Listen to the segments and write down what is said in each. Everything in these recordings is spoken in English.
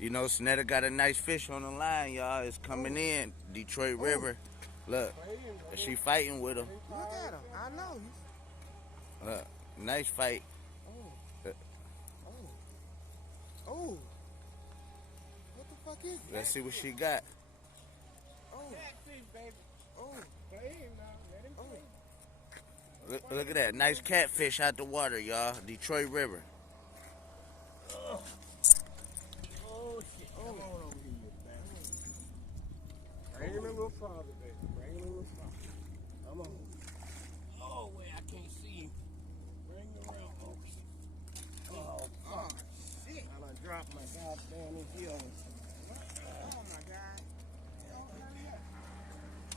You know, Snetter got a nice fish on the line, y'all. It's coming in. Detroit River. Look, she fighting with him. Look at him. I know. Nice fight. Oh. Oh. What the fuck is that? Let's see what she got. Oh. Catfish, baby. Oh. Play him now. Let him play. Look at that. Nice catfish out the water, y'all. Detroit River. Oh, shit. Come on over here, you bastard. Bring him a little farther, baby. Bring him a little farther. Come on. Oh, wait, I can't see him. Bring him around, folks. Oh, Shit. I done dropped my goddamn heel. Oh my God.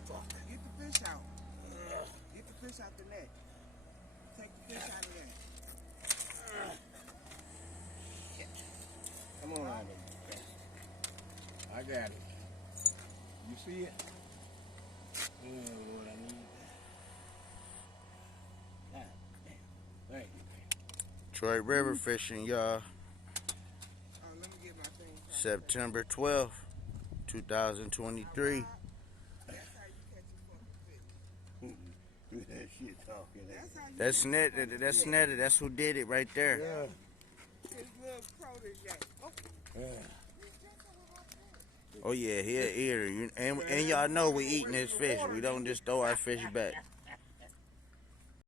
Fuck. Get the fish out. Get the fish out the net. Take the fish out of there. Come on out of there. I got it. You see it? What I need. God damn. Thank you. Detroit River fishing, y'all. Oh, let me get my thing. September 12th, 2023. That's how you catch a fucking fish. That shit talking. That's how you That's Snetter. That's who did it right there. Yeah. his little protege. Oh, Yeah. Oh yeah, he an eater. And y'all know we eating his fish. We don't just throw our fish back.